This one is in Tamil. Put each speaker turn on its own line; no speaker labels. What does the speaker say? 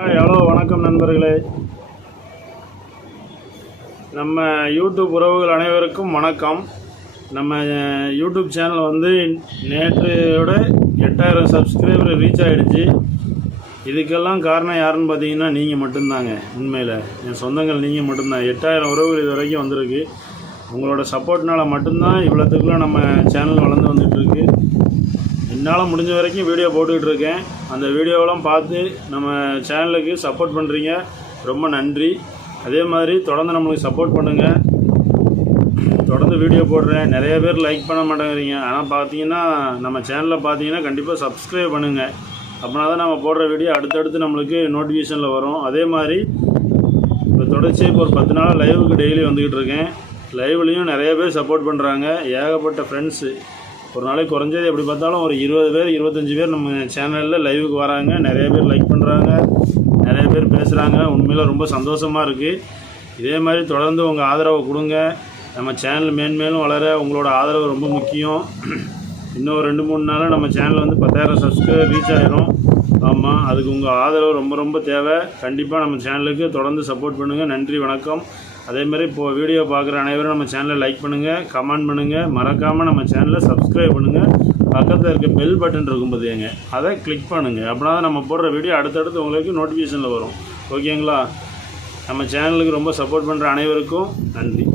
ஹலோ வணக்கம் நண்பர்களே. நம்ம யூடியூப் உறவுகள் அனைவருக்கும் வணக்கம். நம்ம யூடியூப் சேனல் வந்து நேற்றையோட எட்டாயிரம் சப்ஸ்கிரைபர் ரீச் ஆகிடுச்சு இதுக்கெல்லாம் காரணம் யாருன்னு பார்த்தீங்கன்னா நீங்கள் மட்டும்தாங்க உண்மையில். என் சொந்தங்கள் நீங்கள் மட்டும்தான். எட்டாயிரம் உறவுகள் இது வரைக்கும் வந்திருக்கு. உங்களோட சப்போர்ட்னால் மட்டும்தான் இவ்வளோத்துக்குள்ள நம்ம சேனல் வளர்ந்து வந்துட்டுருக்கு என்னால் முடிஞ்ச வரைக்கும் வீடியோ போட்டுக்கிட்டு இருக்கேன். அந்த வீடியோவெல்லாம் பார்த்து நம்ம சேனலுக்கு சப்போர்ட் பண்ணுறீங்க ரொம்ப நன்றி. அதே மாதிரி தொடர்ந்து நம்மளுக்கு சப்போர்ட் பண்ணுங்கள் தொடர்ந்து வீடியோ போடுறேன். நிறைய பேர் லைக் பண்ண மாட்டேங்கிறீங்க. ஆனால் பார்த்தீங்கன்னா நம்ம சேனலில் பார்த்தீங்கன்னா கண்டிப்பாக சப்ஸ்கிரைப் பண்ணுங்கள் அப்படின்னா தான் நம்ம போடுற வீடியோ அடுத்தடுத்து நம்மளுக்கு நோட்டிஃபிகேஷனில் வரும். அதே மாதிரி இப்போ தொடர்ச்சி இப்போ ஒரு பத்து நாள் லைவுக்கு டெய்லி வந்துக்கிட்டு இருக்கேன். லைவ்லேயும் நிறைய பேர் சப்போர்ட் பண்ணுறாங்க ஏகப்பட்ட ஃப்ரெண்ட்ஸு ஒரு நாளைக்கு குறைஞ்சது எப்படி பார்த்தாலும் ஒரு இருபது பேர் இருபத்தஞ்சி பேர் நம்ம சேனலில் லைவுக்கு வராங்க. நிறைய பேர் லைக் பண்ணுறாங்க நிறைய பேர் பேசுகிறாங்க உண்மையில் ரொம்ப சந்தோஷமாக இருக்குது இதே மாதிரி தொடர்ந்து உங்கள் ஆதரவை கொடுங்க. நம்ம சேனல் மேன்மேலும் வளர உங்களோட ஆதரவு ரொம்ப முக்கியம். இன்னும் ரெண்டு மூணு நாளில் நம்ம சேனல் வந்து பத்தாயிரம் சப்ஸ்கிரைபர் ரீச் ஆயிரும். ஆமாம் அதுக்கு உங்கள் ஆதரவு ரொம்ப ரொம்ப தேவை. கண்டிப்பாக நம்ம சேனலுக்கு தொடர்ந்து சப்போர்ட் பண்ணுங்கள் நன்றி வணக்கம். அதே மாதிரி இப்போது வீடியோ பார்க்குற அனைவரும் நம்ம சேனலை லைக் பண்ணுங்கள் கமெண்ட் பண்ணுங்கள் மறக்காமல் நம்ம சேனலை சப்ஸ்கிரைப் பண்ணுங்கள் பக்கத்தில் இருக்க பெல் பட்டன் இருக்கும் பார்த்துங்க அதை கிளிக் பண்ணுங்கள் அப்படின்னா தான் நம்ம போடுற வீடியோ அடுத்தடுத்து உங்களுக்கு நோட்டிஃபிகேஷனில் வரும். ஓகேங்களா நம்ம சேனலுக்கு ரொம்ப சப்போர்ட் பண்ணுற அனைவருக்கும் நன்றி.